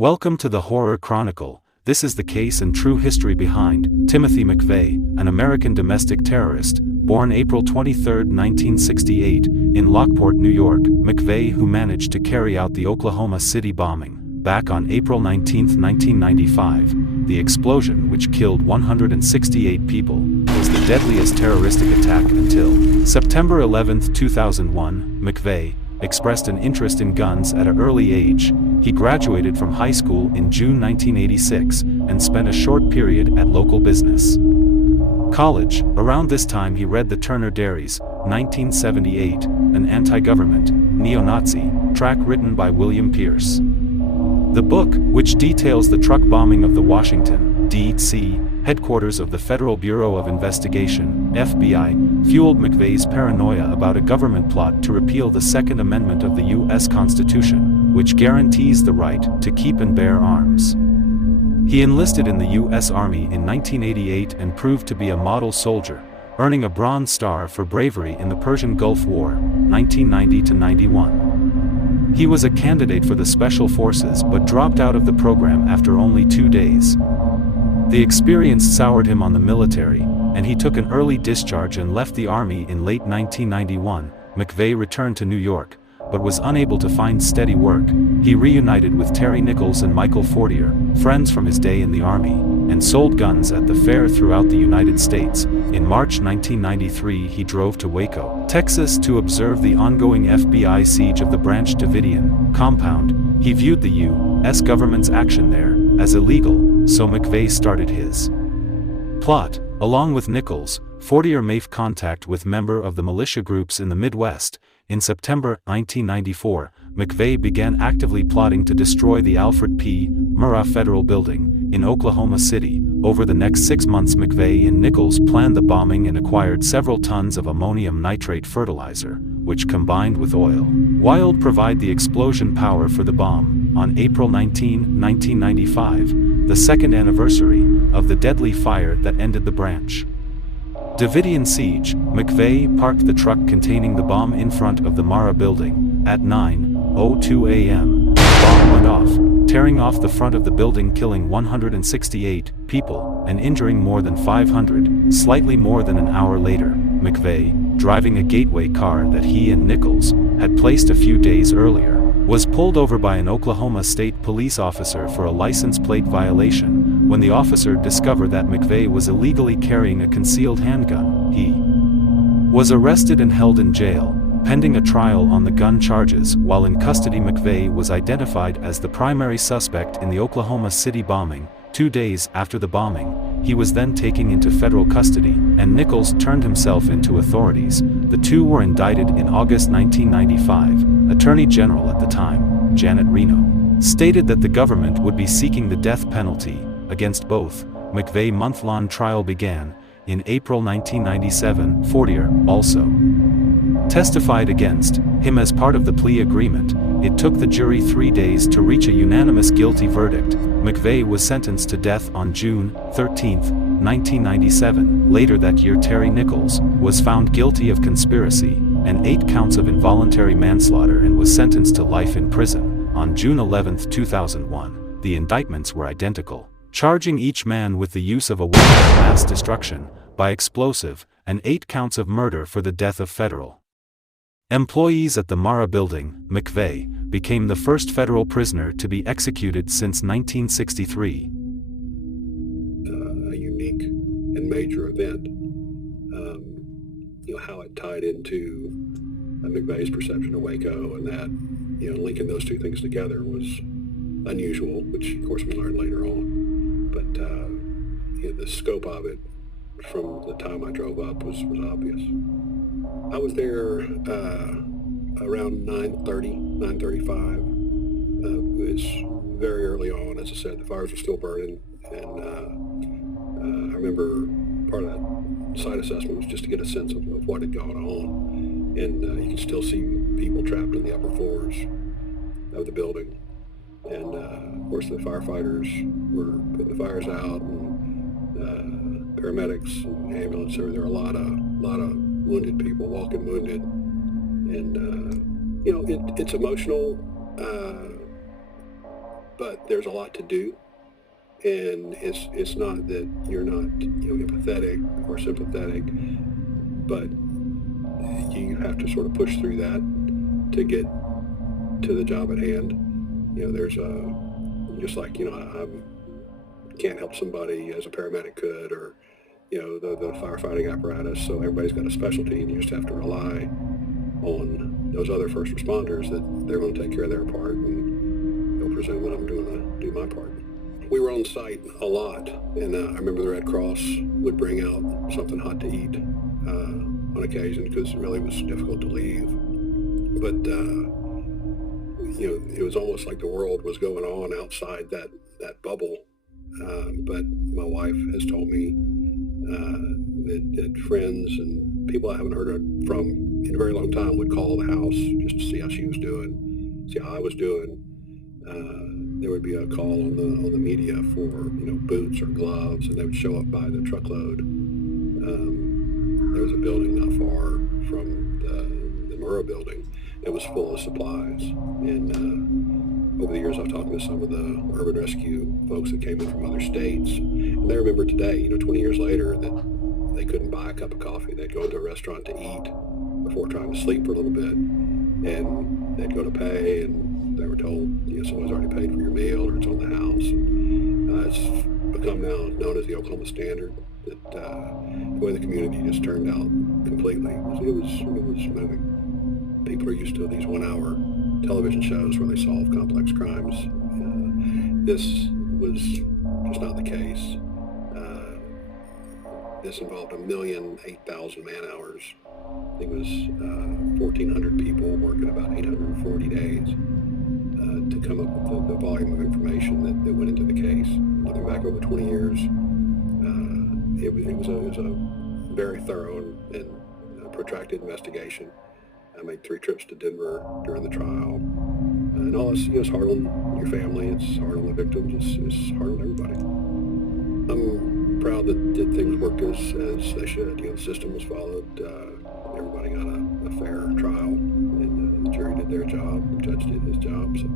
Welcome to the Horror Chronicle. This is the case and true history behind Timothy Mcveigh, an American domestic terrorist, born April 23, 1968, in Lockport, New York. Mcveigh, who managed to carry out the Oklahoma City bombing back on April 19, 1995. The explosion, which killed 168 people, was the deadliest terroristic attack until September 11, 2001. Mcveigh expressed an interest in guns at an early age. He graduated from high school in June 1986 and spent a short period at local business college. Around this time he read the Turner Diaries, 1978, an anti-government, neo-Nazi tract written by William Pierce. The book, which details the truck bombing of the Washington, D.C., headquarters of the Federal Bureau of Investigation, FBI, fueled Mcveigh's paranoia about a government plot to repeal the Second Amendment of the U.S. Constitution, which guarantees the right to keep and bear arms. He enlisted in the U.S. Army in 1988 and proved to be a model soldier, earning a Bronze Star for bravery in the Persian Gulf War, 1990-91. He was a candidate for the Special Forces but dropped out of the program after only 2 days. The experience soured him on the military, and he took an early discharge and left the Army in late 1991. Mcveigh returned to New York, but was unable to find steady work. He reunited with Terry Nichols and Michael Fortier, friends from his day in the Army, and sold guns at the fair throughout the United States. In March 1993 he drove to Waco, Texas to observe the ongoing FBI siege of the Branch Davidian compound. He viewed the U.S. government's action there as illegal, so Mcveigh started his plot. Along with Nichols, Fortier made contact with members of the militia groups in the Midwest. In September 1994, Mcveigh began actively plotting to destroy the Alfred P. Murrah Federal Building in Oklahoma City. Over the next 6 months Mcveigh and Nichols planned the bombing and acquired several tons of ammonium nitrate fertilizer, which combined with oil will provide the explosion power for the bomb. On April 19, 1995, the second anniversary of the deadly fire that ended the Branch Davidian siege, Mcveigh parked the truck containing the bomb in front of the Murrah building. At 9:02 a.m., the bomb went off, tearing off the front of the building, killing 168 people and injuring more than 500. Slightly more than an hour later, Mcveigh, driving a Gateway car that he and Nichols had placed a few days earlier, was pulled over by an Oklahoma State police officer for a license plate violation. When the officer discovered that Mcveigh was illegally carrying a concealed handgun, he was arrested and held in jail, pending a trial on the gun charges. While in custody, Mcveigh was identified as the primary suspect in the Oklahoma City bombing. 2 days after the bombing, he was then taken into federal custody, and Nichols turned himself into authorities. The two were indicted in August 1995. Attorney General at the time, Janet Reno, stated that the government would be seeking the death penalty against both. Mcveigh month-long trial began. In April 1997, Fortier also testified against him as part of the plea agreement. It took the jury 3 days to reach a unanimous guilty verdict. Mcveigh was sentenced to death on June 13, 1997. Later that year, Terry Nichols was found guilty of conspiracy and 8 counts of involuntary manslaughter and was sentenced to life in prison. On June 11, 2001, the indictments were identical, charging each man with the use of a weapon of mass destruction by explosive and 8 counts of murder for the death of federal employees at the Murrah building. Mcveigh became the first federal prisoner to be executed since 1963. A unique and major event. How it tied into Mcveigh's perception of Waco, and that, linking those two things together was unusual, which of course we learned later on. But the scope of it from the time I drove up was obvious. I was there around 9:35. It was very early on. As I said, the fires were still burning, and I remember part of that site assessment was just to get a sense of what had gone on, and you could still see people trapped in the upper floors of the building. And of course the firefighters were putting the fires out, and paramedics and ambulance. There were a lot of wounded people, walking wounded, and it's emotional but there's a lot to do. And it's not that you're not empathetic or sympathetic, but you have to sort of push through that to get to the job at hand. There's just like I can't help somebody as a paramedic could, or the firefighting apparatus. So everybody's got a specialty, and you just have to rely on those other first responders that they're going to take care of their part, and they'll presume that I'm going to do my part. We were on site a lot, and I remember the Red Cross would bring out something hot to eat on occasion, because it really was difficult to leave. But it was almost like the world was going on outside that bubble. But my wife has told me that friends and people I haven't heard from in a very long time would call the house just to see how she was doing, see how I was doing. There would be a call on the media for boots or gloves, and they would show up by the truckload. There was a building not far from the Murrah building that was full of supplies, and over the years I've talked to some of the urban rescue folks that came in from other states, and they remember today, 20 years later, that they couldn't buy a cup of coffee. They'd go into a restaurant to eat before trying to sleep for a little bit, and they'd go to pay, and they were told, someone's already paid for your meal, or it's on the house. And it's become now known as the Oklahoma Standard, that the way the community just turned out completely, it was moving. People are used to these 1-hour television shows where they solve complex crimes. This was just not the case. This involved 1,008,000 man-hours. I think it was 1,400 people working about 840 days to come up with the volume of information that went into the case. Looking back over 20 years, it was a very thorough and protracted investigation. I made 3 trips to Denver during the trial. And all this, it's hard on your family, it's hard on the victims, it's hard on everybody. I'm proud that things worked as they should. The system was followed. Everybody got a fair trial, and the jury did their job, the judge did his job. So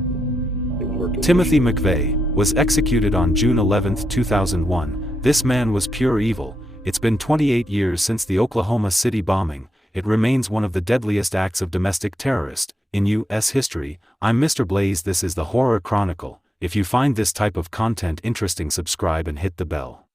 things worked. Timothy Mcveigh was executed on June 11, 2001. This man was pure evil. It's been 28 years since the Oklahoma City bombing. It remains one of the deadliest acts of domestic terrorist in U.S. history. I'm Mr. Blaze. This is the Horror Chronicle. If you find this type of content interesting, subscribe and hit the bell.